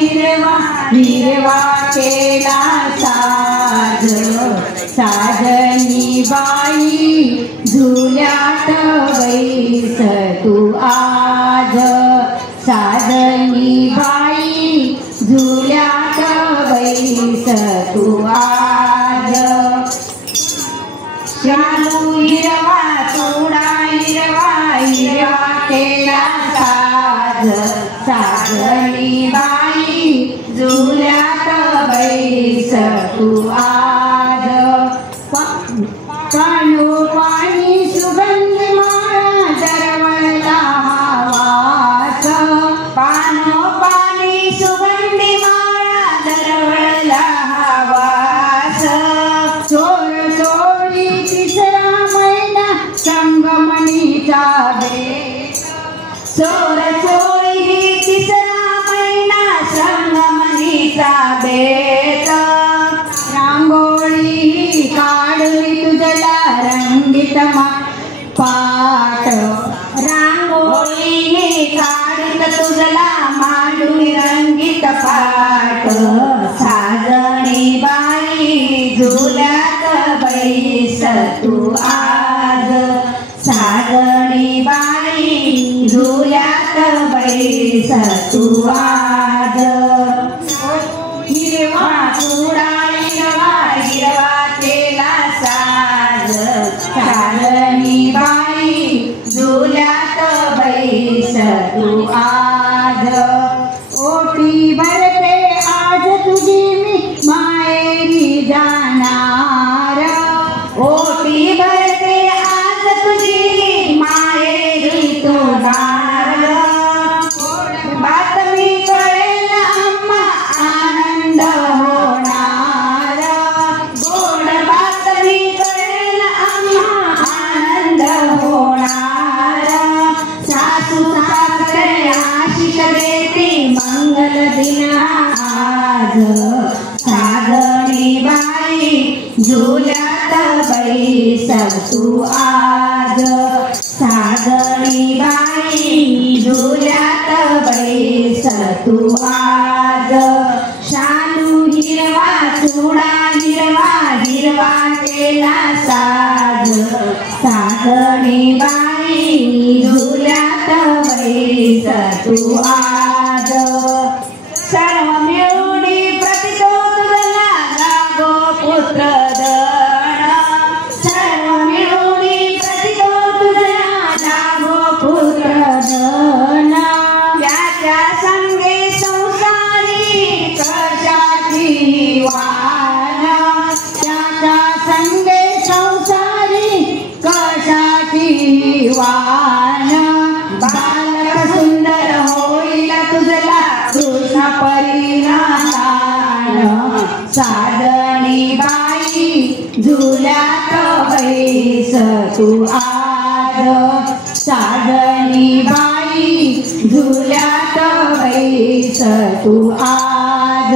हिरवा हिरवा केला साज साजनी बाई झुल्यात बैस तू आज साजनी बाई झुल्यात बैस तू आज शालू हिरवा चुडा हिरवा हिरवा केला साज साजनी बाई झुल्यात बैस तू आज पानो पाणी सुगंध माळा दरवळला वास पानो पाणी सुगंधी माळा दरवळला वास चोर चोरी तिसरा महिना संगमणीचा बेत चोर चोरी तिसरा महिना संगमणीचा बेत रांगोळी काढली तुझला रंगीत पाट रांगोळी काढीत तुझला मांडुली रंगीत पाट साजणी बाई झुल्यात बैस तू आज साजणी बाई झुल्यात बैस तू आज हिरवा चुडा हिरवा हिरवा केला साज साजनी बाई झुल्यात बैस तू आज ओटी भरते आज तुझी मी माहेरी जाणार ओटी भरते आज तुझी माहेरी तू जाणार बातमी कळेल आम्हा आनंद होणार गोड बातमी कळेल आम्हा आनंद होणार सासू सासरे आशिष देते मंगल दिन आज साजणी बाई झुल्यात बैस तू आज साजणी बाई झुल्यात बैस तू आज शालू हिरवा चुडा हिरवा हिरवा केला साज साजणी बाई झुल्यात बैस तू आज सर्व मिळून प्रतितो तुझला लागो पुत्र दण सर्व मिळून प्रतितो तुझला लागो पुत्र दण त्याच्या संगे संसारी कशाची वाण त्याच्या संगे संसारी कशाची वाण बालक सुंदर होईल तुझला कृष्ण परिणाम साजणी बाई झुल्यात बैस तू आज साजणी बाई झुल्यात बैस तू आज